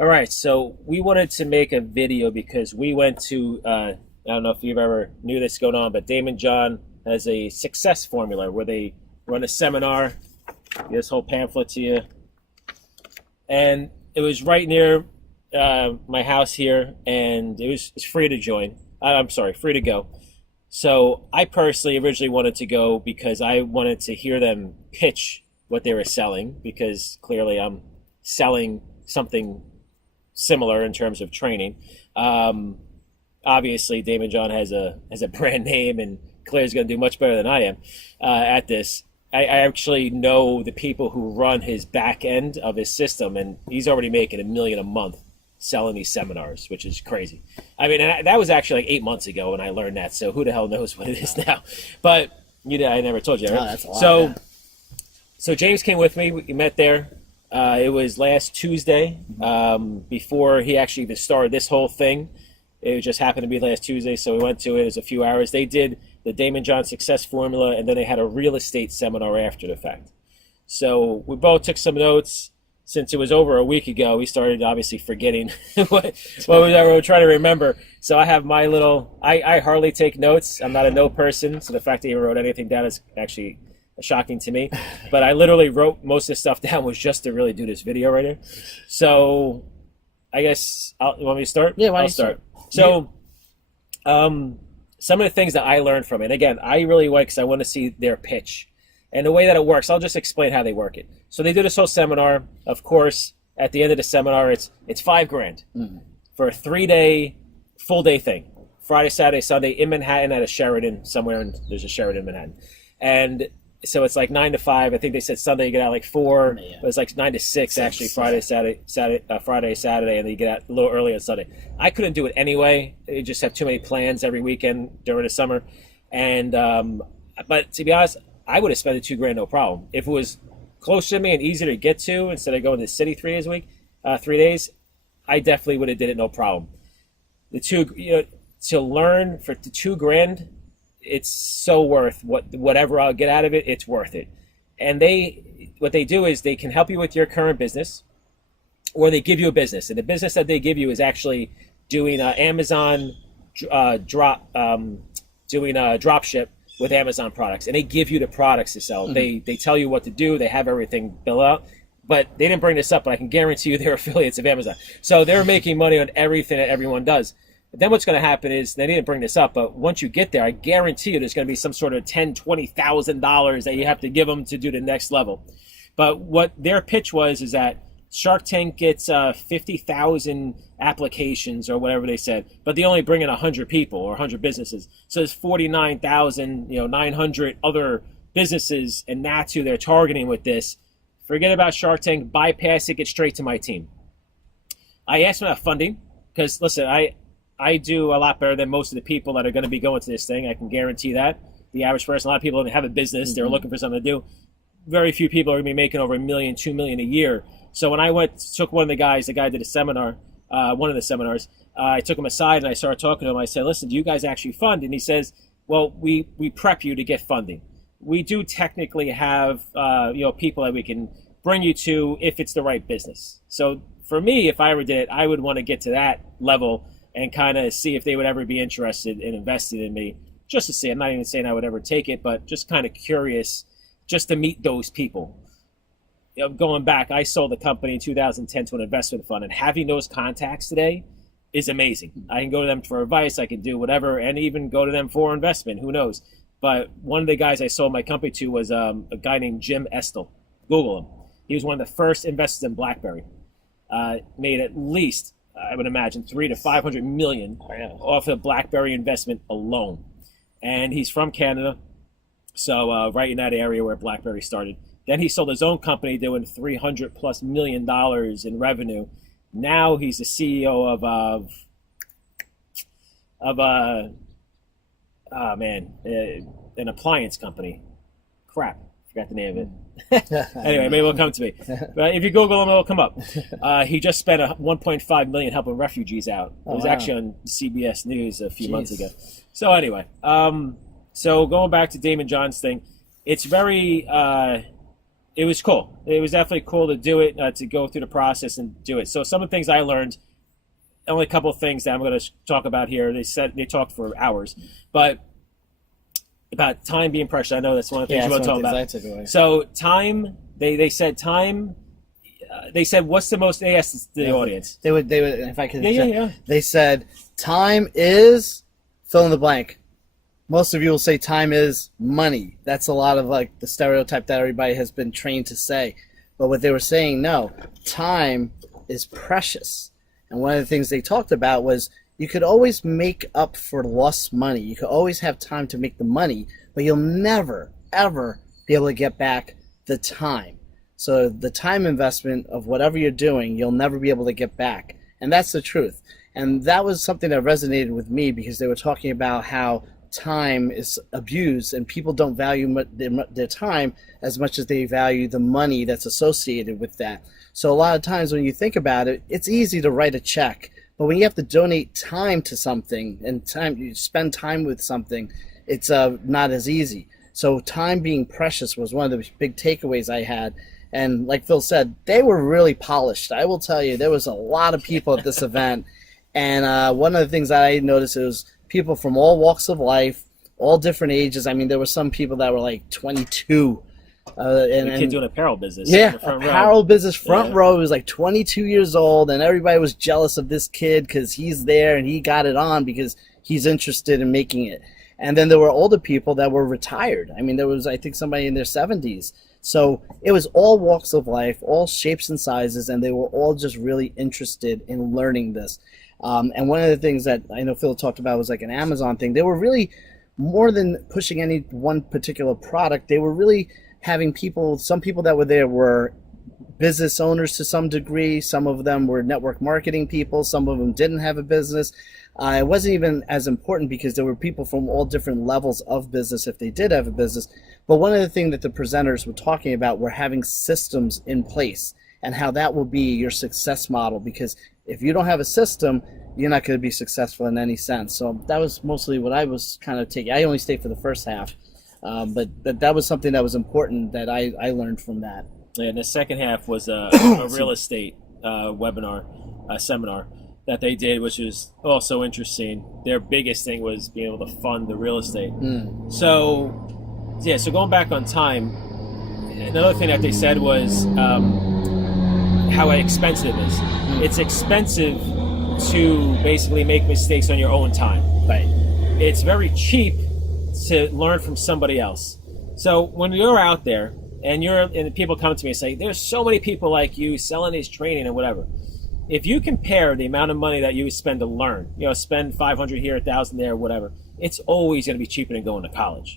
All right, so we wanted to make a video because we went to, I don't know if you've ever knew this going on, but Daymond John has a success formula where they run a seminar, this whole pamphlet to you. And it was right near my house here, and it's free to join. I'm sorry, free to go. So I personally originally wanted to go because I wanted to hear them pitch what they were selling, because clearly I'm selling something similar in terms of training. Obviously, Daymond John has a brand name, and Claire's going to do much better than I am at this. I actually know the people who run his back end of his system, and he's already making $1 million a month selling these seminars, which is crazy. I mean, that was actually like 8 months ago when I learned that, so who the hell knows what it is now? But I never told you, right? Oh, that's a lot, So James came with me. We met there. It was last Tuesday, before he actually even started this whole thing. It just happened to be last Tuesday, so we went to it. It was a few hours. They did the Daymond John Success Formula, and then they had a real estate seminar after the fact. So we both took some notes. Since it was over a week ago, we started obviously forgetting what we were trying to remember. So I have my little, I hardly take notes. I'm not a note person, so the fact that you wrote anything down is actually shocking to me. But I literally wrote most of the stuff down was just to really do this video right here. So I guess, you want me to start? Yeah, why don't I'll you start? So some of the things that I learned from it, and again, I really like, because I want to see their pitch. And the way that it works, I'll just explain how they work it. So they do this whole seminar. Of course, at the end of the seminar, it's $5,000 for a 3-day, full-day thing. Friday, Saturday, Sunday in Manhattan at a Sheraton somewhere. And there's a Sheraton in Manhattan. And so it's like 9 to 5. I think they said Sunday you get out like 4. Yeah. But it's like 9 to 6 actually. Friday, Saturday, and then you get out a little early on Sunday. I couldn't do it anyway. You just have too many plans every weekend during the summer. And but to be honest, I would have spent the $2,000 no problem. If it was closer to me and easier to get to instead of going to the city 3 days a week, 3 days, I definitely would have did it no problem. To learn for the $2,000, it's so worth whatever I'll get out of it. It's worth it. And what they do is they can help you with your current business, or they give you a business, and the business that they give you is actually doing Amazon drop ship with Amazon products, and they give you the products to sell. Mm-hmm. They tell you what to do. They have everything built out, but they didn't bring this up, but I can guarantee you they're affiliates of Amazon. So they're making money on everything that everyone does. But then what's going to happen is, they didn't bring this up, but once you get there, I guarantee you there's going to be some sort of $10,000, $20,000 that you have to give them to do the next level. But what their pitch is that Shark Tank gets 50,000 applications or whatever they said, but they only bring in 100 people or 100 businesses. So there's 49,900 other businesses, and that's who they're targeting with this. Forget about Shark Tank, bypass it, get straight to my team. I asked them about funding because, listen, I do a lot better than most of the people that are going to be going to this thing. I can guarantee that. The average person, a lot of people don't have a business. They're looking for something to do. Very few people are going to be making over $1 million, $2 million a year. So when I took one of the guys, the guy did a seminar, one of the seminars, I took him aside and I started talking to him. I said, listen, do you guys actually fund? And he says, well, we prep you to get funding. We do technically have people that we can bring you to if it's the right business. So for me, if I ever did it, I would want to get to that level and kind of see if they would ever be interested in investing in me, just to see. I'm not even saying I would ever take it, but just kind of curious just to meet those people. Going back, I sold the company in 2010 to an investment fund, and having those contacts today is amazing. I can go to them for advice, I can do whatever, and even go to them for investment, who knows. But one of the guys I sold my company to was a guy named Jim Estel. Google him. He was one of the first investors in BlackBerry. Made at least, I would imagine, 300 to 500 million off the BlackBerry investment alone. And he's from Canada, so right in that area where BlackBerry started. Then he sold his own company doing $300+ million in revenue. Now he's the CEO of an appliance company. Crap, forgot the name of it. Anyway, maybe it'll come to me. But if you Google him, it'll come up. He just spent $1.5 million helping refugees out. It was actually on CBS News a few months ago. So anyway, so going back to Daymond John's thing, it's very it was cool. It was definitely cool to do it, to go through the process and do it. So some of the things I learned, only a couple of things that I'm going to talk about here. They talked for hours, but about time being precious. I know that's one of the things you want to talk about. I took away. So time, they said time. They said, "What's the most?" They asked the audience. They would. If I could. Yeah. They said, "Time is fill in the blank." Most of you will say time is money. That's a lot of like the stereotype that everybody has been trained to say. But what they were saying, no, time is precious. And one of the things they talked about was you could always make up for lost money. You could always have time to make the money, but you'll never, ever be able to get back the time. So the time investment of whatever you're doing, you'll never be able to get back. And that's the truth. And that was something that resonated with me because they were talking about how time is abused and people don't value their time as much as they value the money that's associated with that. So a lot of times when you think about it, it's easy to write a check, but when you have to donate time to something and you spend time with something, it's not as easy. So time being precious was one of the big takeaways I had. And like Phil said, they were really polished. I will tell you, there was a lot of people at this event. And one of the things that I noticed is people from all walks of life, all different ages. I mean, there were some people that were like 22. And kid doing apparel business. Yeah, apparel business, front row. He was like 22 years old, and everybody was jealous of this kid because he's there and he got it on because he's interested in making it. And then there were older people that were retired. I mean, there was, I think, somebody in their 70s. So it was all walks of life, all shapes and sizes, and they were all just really interested in learning this. And one of the things that I know Phil talked about was like an Amazon thing. They were really, more than pushing any one particular product, they were really having people, some people that were there were business owners to some degree. Some of them were network marketing people. Some of them didn't have a business. It wasn't even as important because there were people from all different levels of business if they did have a business. But one of the things that the presenters were talking about were having systems in place and how that will be your success model, because if you don't have a system, you're not going to be successful in any sense. So that was mostly what I was kind of taking. I only stayed for the first half, but that was something that was important that I learned from that. Yeah, and the second half was a real estate webinar, seminar that they did, which was also interesting. Their biggest thing was being able to fund the real estate. So, yeah, so going back on time, another thing that they said was how expensive it is. It's expensive to basically make mistakes on your own time. Right. It's very cheap to learn from somebody else. So when you're out there and people come to me and say, there's so many people like you selling these training and whatever. If you compare the amount of money that you spend to learn, spend $500 here, $1,000 there, whatever, it's always going to be cheaper than going to college.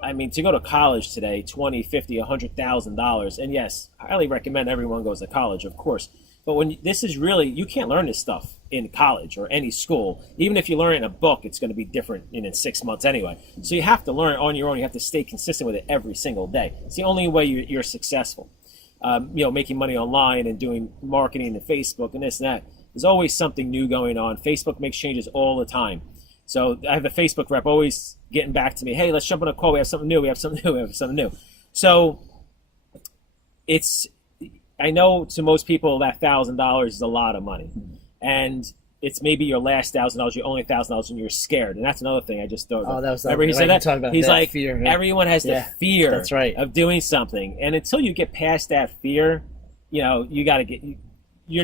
I mean, to go to college today, $20,000, $50,000, $100,000, and yes, I highly recommend everyone goes to college, of course. But when this is really, you can't learn this stuff in college or any school. Even if you learn it in a book, it's going to be different in 6 months anyway. So you have to learn it on your own. You have to stay consistent with it every single day. It's the only way you're successful. Making money online and doing marketing and Facebook and this and that. There's always something new going on. Facebook makes changes all the time. So I have a Facebook rep always getting back to me, hey, let's jump on a call. We have something new. So I know to most people that $1,000 is a lot of money. And it's maybe your last $1,000, your only $1,000, and you're scared. And that's another thing I just thought about. Oh, that was Remember he said that? He's like, fear, everyone has the fear that's right. of doing something. And until you get past that fear, you're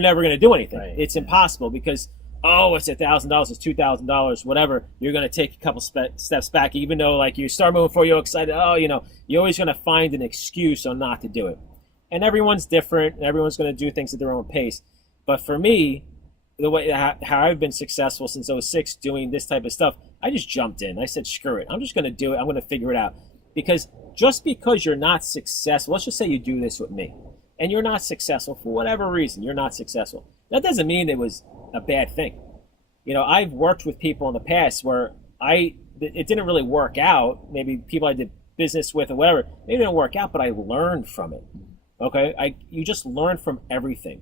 never going to do anything. Right. It's impossible because, it's $1,000, it's $2,000, whatever. You're going to take a couple steps back, even though like you start moving forward, you're excited. You're always going to find an excuse on not to do it. And everyone's different, and everyone's going to do things at their own pace. But for me, the way how I've been successful since '06 doing this type of stuff, I just jumped in. I said, screw it. I'm just going to do it. I'm going to figure it out. Because just because you're not successful, let's just say you do this with me, and you're not successful for whatever reason, you're not successful. That doesn't mean it was a bad thing. I've worked with people in the past where it didn't really work out. Maybe people I did business with or whatever, maybe it didn't work out, but I learned from it. Okay, you just learn from everything.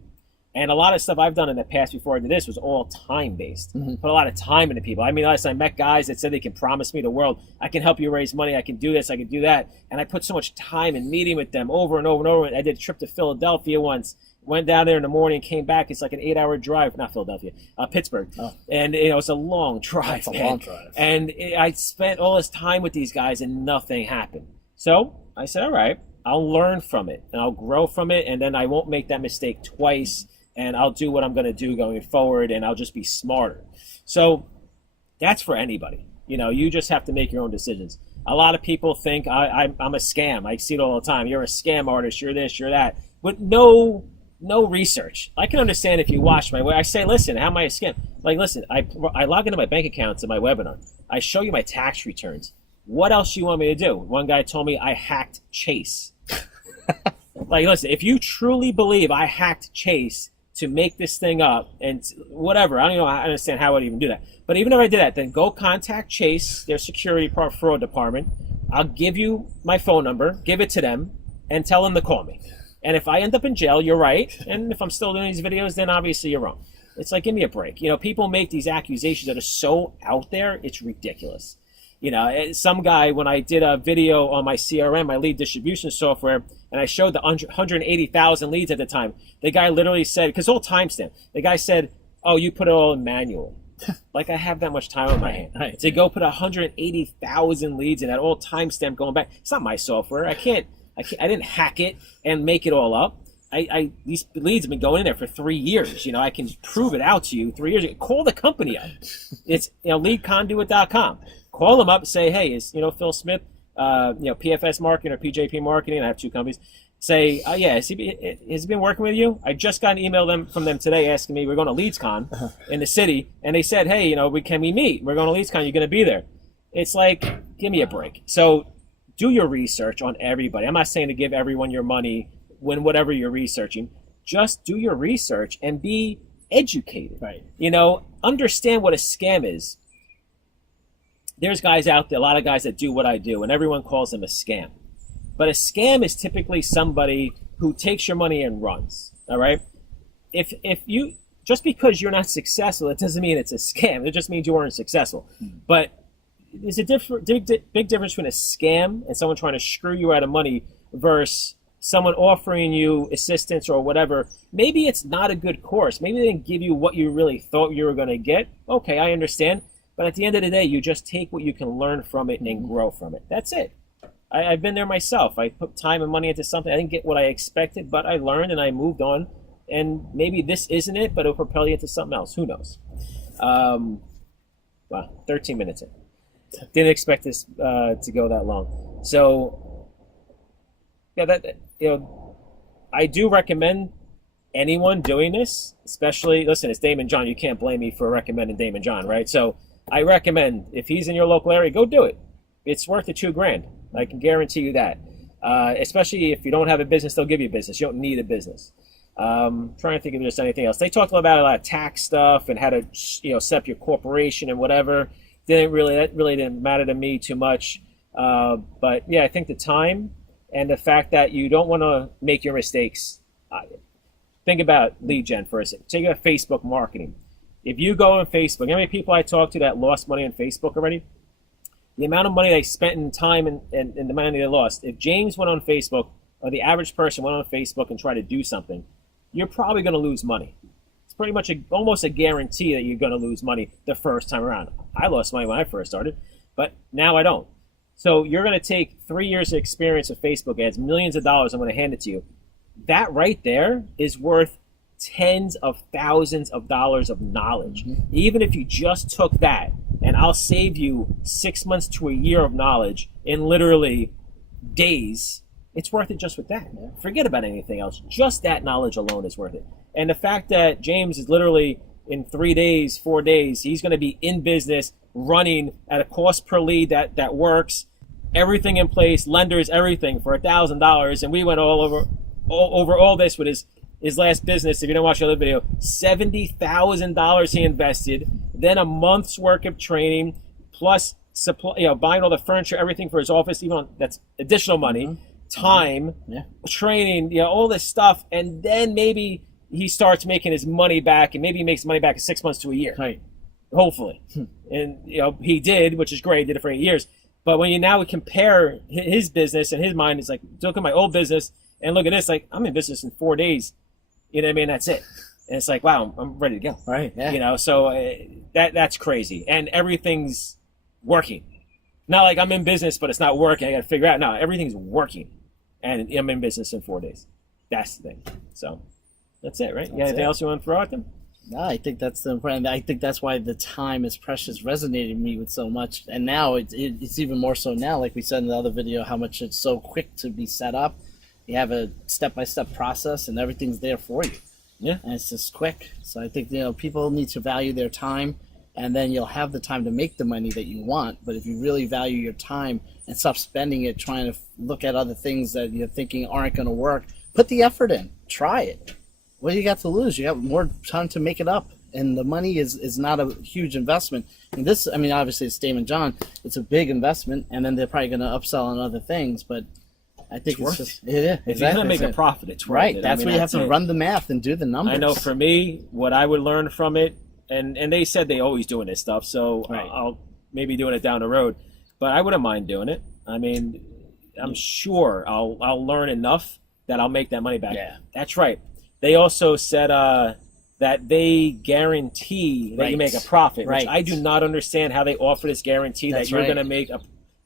And a lot of stuff I've done in the past before I did this was all time-based. Put a lot of time into people. I mean, last I met guys that said they can promise me the world. I can help you raise money. I can do this. I can do that. And I put so much time in meeting with them over and over and over. I did a trip to Philadelphia once. Went down there in the morning, came back. It's like an 8-hour drive. Not Philadelphia, Pittsburgh. Oh. And, it's a long drive. That's a long drive. And I spent all this time with these guys and nothing happened. So I said, all right, I'll learn from it and I'll grow from it. And then I won't make that mistake twice. And I'll do what I'm going to do going forward, and I'll just be smarter. So that's for anybody. You just have to make your own decisions. A lot of people think I'm a scam. I see it all the time. You're a scam artist. You're this, you're that. But no research. I can understand if you watch my way. I say, listen, how am I a scam? Like, listen, I log into my bank accounts in my webinar. I show you my tax returns. What else do you want me to do? One guy told me I hacked Chase. Like, listen, if you truly believe I hacked Chase to make this thing up and whatever, I don't know, I understand how I'd even do that. But even if I did that, then go contact Chase, their security fraud department. I'll give you my phone number, give it to them, and tell them to call me. And if I end up in jail, you're right. And if I'm still doing these videos, then obviously you're wrong. It's like, give me a break. People make these accusations that are so out there, it's ridiculous. Some guy, when I did a video on my CRM, my lead distribution software, and I showed the 180,000 leads at the time, the guy literally said, because all timestamp, the guy said, oh, you put it all in manual. Like I have that much time on my hand. Right. To go put 180,000 leads in that all timestamp going back. It's not my software. I didn't hack it and make it all up. These leads have been going in there for 3 years. I can prove it out to you 3 years ago. Call the company up. It's leadconduit.com. Call them up, say, hey, is Phil Smith, PFS Marketing or PJP Marketing? I have two companies. Say, yeah, has he been working with you? I just got an email from them today asking me, we're going to LeadsCon in the city, and they said, hey, can we meet? We're going to LeadsCon. You're going to be there. It's like, give me a break. So do your research on everybody. I'm not saying to give everyone your money when whatever you're researching. Just do your research and be educated. Right. Understand what a scam is. There's guys out there, a lot of guys that do what I do, and everyone calls them a scam. But a scam is typically somebody who takes your money and runs. All right. If you just because you're not successful, it doesn't mean it's a scam. It just means you weren't successful. But there's a big difference between a scam and someone trying to screw you out of money versus someone offering you assistance or whatever. Maybe it's not a good course. Maybe they didn't give you what you really thought you were going to get. Okay, I understand. But at the end of the day, you just take what you can learn from it and grow from it. That's it. I've been there myself. I put time and money into something. I didn't get what I expected, but I learned and I moved on. And maybe this isn't it, but it'll propel you into something else. Who knows? Wow, 13 minutes in. Didn't expect this to go that long. So, yeah, I do recommend anyone doing this, especially, listen, it's Daymond John. You can't blame me for recommending Daymond John, right? So I recommend, if he's in your local area, go do it. It's worth the $2,000. I can guarantee you that. Especially if you don't have a business, they'll give you a business. You don't need a business. Trying to think if there's anything else. They talked about a lot of tax stuff and how to, set up your corporation and whatever. That really didn't matter to me too much. But yeah, I think the time and the fact that you don't want to make your mistakes. Think about lead gen for a second. Take about Facebook marketing. If you go on Facebook, how many people I talked to that lost money on Facebook already? The amount of money they spent in time and the money they lost. If James went on Facebook, or the average person went on Facebook and tried to do something, you're probably going to lose money. It's pretty much almost a guarantee that you're going to lose money the first time around. I lost money when I first started, but now I don't. So you're going to take 3 years of experience of Facebook ads, millions of dollars, I'm going to hand it to you. That right there is worth tens of thousands of dollars of knowledge. Even if you just took that, and I'll save you 6 months to a year of knowledge in literally days, it's worth it just with that. Forget about anything else. Just that knowledge alone is worth it. And the fact that James is literally in 3 days, 4 days, he's going to be in business running at a cost per lead that works, everything in place, lenders, everything for $1,000. And we went over all this with his last business. If you don't watch the other video, $70,000 he invested, then a month's work of training, plus supply, buying all the furniture, everything for his office, even that's additional money, time, training, all this stuff, and then maybe he starts making his money back, and maybe he makes money back in 6 months to a year. Right. Hopefully. And, he did, which is great. Did it for 8 years. But when you now compare his business and his mind, it's like, look at my old business and look at this. Like, I'm in business in 4 days. You know what I mean? That's it. And it's like, wow, I'm ready to go. Right. Yeah. So that's crazy. And everything's working. Not like I'm in business, but it's not working. I got to figure out. No, everything's working. And I'm in business in 4 days. That's the thing. So that's it, right? You got anything else you want to throw at them? No, I think that's the important. I think that's why the time is precious resonated me with so much. And now it's even more so now, like we said in the other video, how much it's so quick to be set up. You have a step-by-step process and everything's there for you. Yeah. And it's just quick. So I think, people need to value their time, and then you'll have the time to make the money that you want. But if you really value your time and stop spending it trying to look at other things that you're thinking aren't going to work, put the effort in. Try it. What do you got to lose? You have more time to make it up. And the money is not a huge investment. And this, obviously it's Daymond John. It's a big investment, and then they're probably going to upsell on other things. But I think it's just, yeah, if you're going to make a profit, it's worth right. it. That's where you have to run the math and do the numbers. I know for me, what I would learn from it, and they said they always doing this stuff, so right. I'll maybe doing it down the road, but I wouldn't mind doing it. I'm sure I'll learn enough that I'll make that money back. Yeah. That's right. They also said that they guarantee that you make a profit, which I do not understand how they offer this guarantee that you're going to make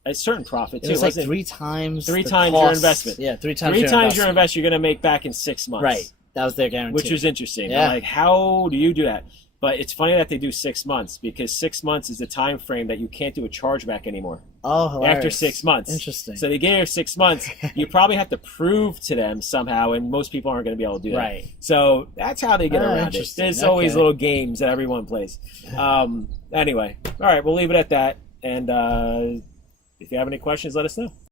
a certain profit too. It was like 3 times your investment. Yeah, 3 times. 3 times your investment you're going to make back in 6 months. Right. That was their guarantee. Which was interesting. Yeah. I'm like, how do you do that? But it's funny that they do 6 months, because 6 months is the time frame that you can't do a chargeback anymore. Oh, hilarious. After 6 months. Interesting. So they gave you 6 months. You probably have to prove to them somehow, and most people aren't going to be able to do that. Right. So that's how they get around it. There's always little games that everyone plays. Anyway, all right, we'll leave it at that. And if you have any questions, let us know.